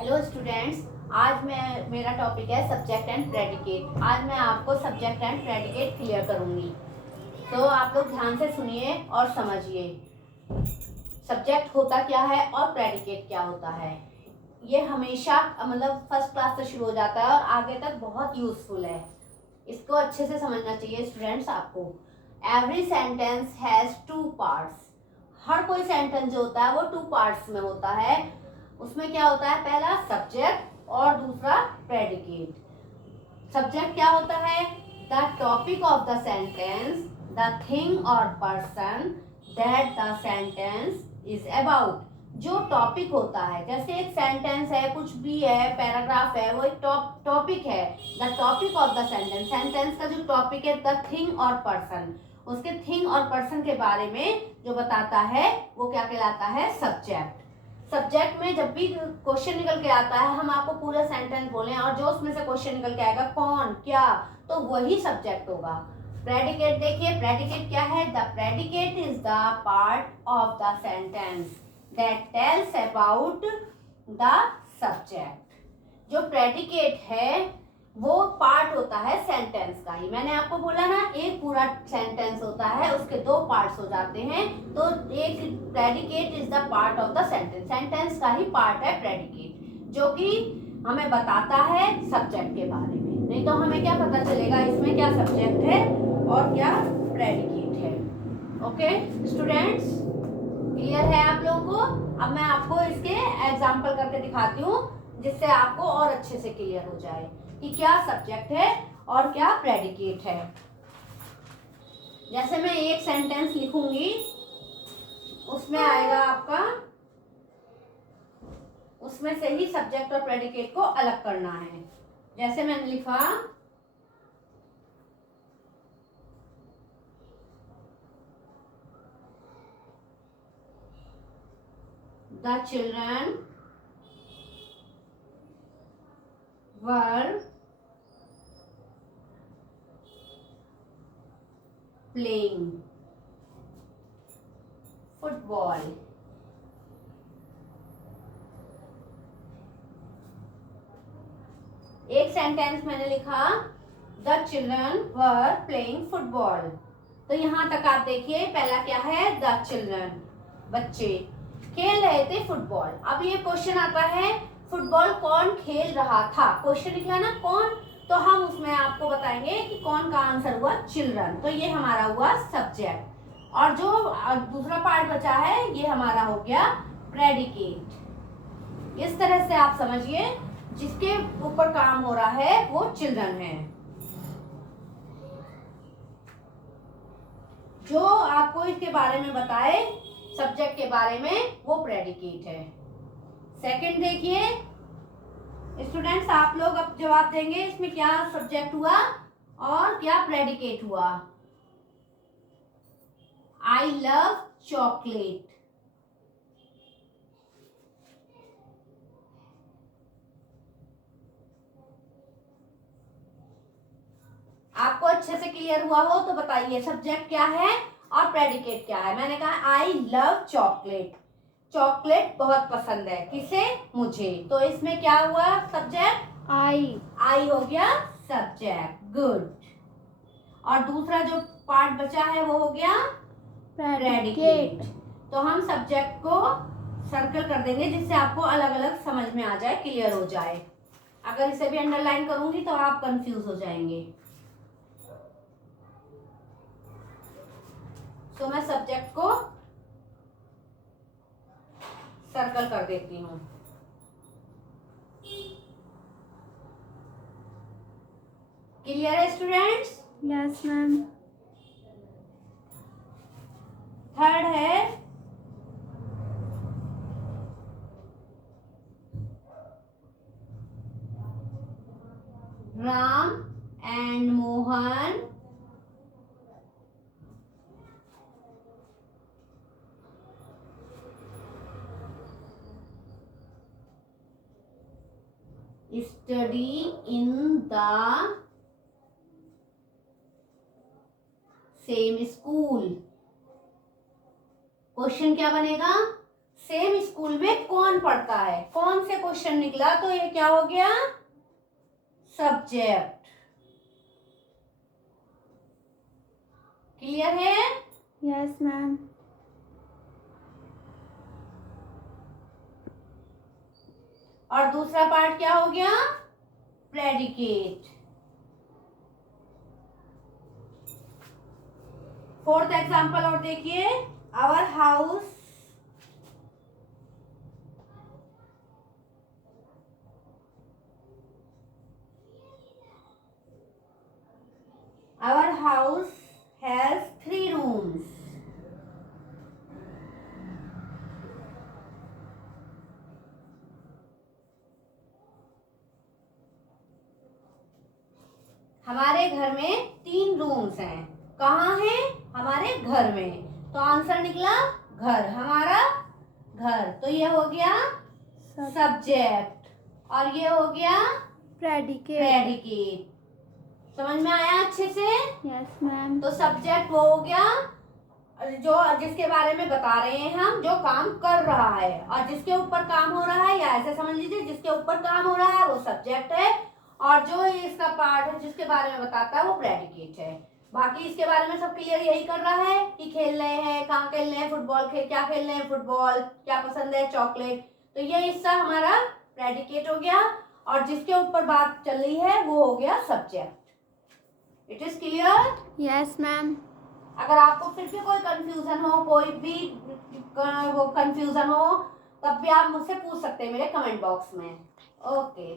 Hello students. आज मेरा topic है सब्जेक्ट एंड प्रेडिकेट। आज मैं आपको सब्जेक्ट एंड प्रेडिकेट क्लियर करूंगी, तो आप लोग ध्यान से सुनिए और समझिए सब्जेक्ट होता क्या है और प्रेडिकेट क्या होता है। ये हमेशा मतलब फर्स्ट क्लास से शुरू हो जाता है और आगे तक बहुत यूजफुल है। इसको अच्छे से समझना चाहिए स्टूडेंट्स आपको। Every sentence has two parts. हर कोई सेंटेंस जो होता है वो टू पार्ट्स में होता है। उसमें क्या होता है, पहला सब्जेक्ट और दूसरा प्रेडिकेट। सब्जेक्ट क्या होता है, the topic of the sentence, the thing और person that the sentence is about. जो टॉपिक होता है, जैसे एक सेंटेंस है, कुछ भी है, पैराग्राफ है, वो एक टॉपिक है। The topic of the sentence, sentence का जो टॉपिक है, द थिंग और पर्सन, उसके थिंग और पर्सन के बारे में जो बताता है वो क्या कहलाता है, सब्जेक्ट। सब्जेक्ट में जब भी क्वेश्चन निकल के आता है, हम आपको पूरा सेंटेंस बोले और जो उसमें से क्वेश्चन निकल के आएगा कौन क्या, तो वही सब्जेक्ट होगा। प्रेडिकेट देखिए, प्रेडिकेट क्या है, the predicate is the part of the sentence that tells about the subject. जो प्रेडिकेट है वो पार्ट होता है सेंटेंस का ही। मैंने आपको बोला ना, एक पूरा सेंटेंस होता है, उसके दो पार्ट्स हो जाते हैं, तो एक predicate is the part of the sentence. Sentence का ही पार्ट है प्रेडिकेट, जो कि हमें बताता है सब्जेक्ट के बारे में। नहीं तो हमें क्या पता चलेगा इसमें क्या सब्जेक्ट है और क्या प्रेडिकेट है। ओके स्टूडेंट्स, क्लियर है आप लोगों को? अब मैं आपको इसके एग्जाम्पल करके दिखाती हूँ, जिससे आपको और अच्छे से क्लियर हो जाए कि क्या सब्जेक्ट है और क्या प्रेडिकेट है। जैसे मैं एक सेंटेंस लिखूंगी, उसमें आएगा आपका, उसमें से ही सब्जेक्ट और प्रेडिकेट को अलग करना है। जैसे मैंने लिखा, the children were playing football. एक सेंटेंस मैंने लिखा, the children were playing football. तो यहां तक आप देखिए, पहला क्या है, द चिल्ड्रन, बच्चे खेल रहे थे फुटबॉल। अब ये क्वेश्चन आता है, फुटबॉल कौन खेल रहा था, क्वेश्चन निकला ना कौन, तो हम उसमें आपको बताएंगे कि कौन का आंसर हुआ, चिल्ड्रन। तो ये हमारा हुआ सब्जेक्ट, और जो दूसरा पार्ट बचा है ये हमारा हो गया प्रेडिकेट। इस तरह से आप समझिए, जिसके ऊपर काम हो रहा है वो चिल्ड्रन है। जो आपको इसके बारे में बताए सब्जेक्ट के बारे में, वो प्रेडिकेट है। सेकंड देखिए स्टूडेंट्स, आप लोग अब जवाब देंगे इसमें क्या सब्जेक्ट हुआ और क्या प्रेडिकेट हुआ। I love chocolate. आपको अच्छे से क्लियर हुआ हो तो बताइए सब्जेक्ट क्या है और प्रेडिकेट क्या है। मैंने कहा आई लव चॉकलेट, चॉकलेट बहुत पसंद है, किसे, मुझे। तो इसमें क्या हुआ सब्जेक्ट, आई हो गया सब्जेक्ट, गुड। और दूसरा जो पार्ट बचा है वो हो गया प्रेडिकेट। तो हम सब्जेक्ट को सर्कल कर देंगे, जिससे आपको अलग अलग समझ में आ जाए, क्लियर हो जाए। अगर इसे भी अंडरलाइन करूंगी तो आप कंफ्यूज हो जाएंगे। तो मैं सब्जेक्ट को सर्कल कर देती हूँ। क्लियर है स्टूडेंट्स? Yes ma'am. थर्ड है Ram and Mohan study in the same school। Question क्या बनेगा, सेम स्कूल में कौन पढ़ता है, कौन से क्वेश्चन निकला, तो ये क्या हो गया, सब्जेक्ट। क्लियर है? Yes ma'am. और दूसरा पार्ट क्या हो गया, प्रेडिकेट। फोर्थ एग्जांपल और देखिए, आवर हाउस has 3 rooms. हमारे घर में 3 रूम्स हैं। कहाँ है, हमारे घर में। तो आंसर निकला घर, हमारा घर। तो ये हो गया सब्जेक्ट और ये हो गया प्रेडिकेट। समझ में आया अच्छे से? Yes ma'am. तो सब्जेक्ट वो हो गया जो जिसके बारे में बता रहे हैं हम, जो काम कर रहा है, और जिसके ऊपर काम हो रहा है, या ऐसे समझ लीजिए जिसके ऊपर काम हो रहा है वो सब्जेक्ट है, और जो इसका पार्ट है जिसके बारे में बताता है वो प्रेडिकेट है। बाकी इसके बारे में सब क्लियर यही कर रहा है कि खेल रहे हैं, कहाँ खेल रहे हैं, फुटबॉल क्या खेल रहे हैं, फुटबॉल, क्या पसंद है, चॉकलेट। तो ये हिस्सा हमारा प्रेडिकेट हो गया, और जिसके ऊपर बात चल रही है वो हो गया subject. It is clear? Yes ma'am. अगर आपको फिर भी कोई कंफ्यूजन हो, कोई भी वो कंफ्यूजन हो, तब भी आप मुझसे पूछ सकते हैं मेरे कमेंट बॉक्स में। ओके।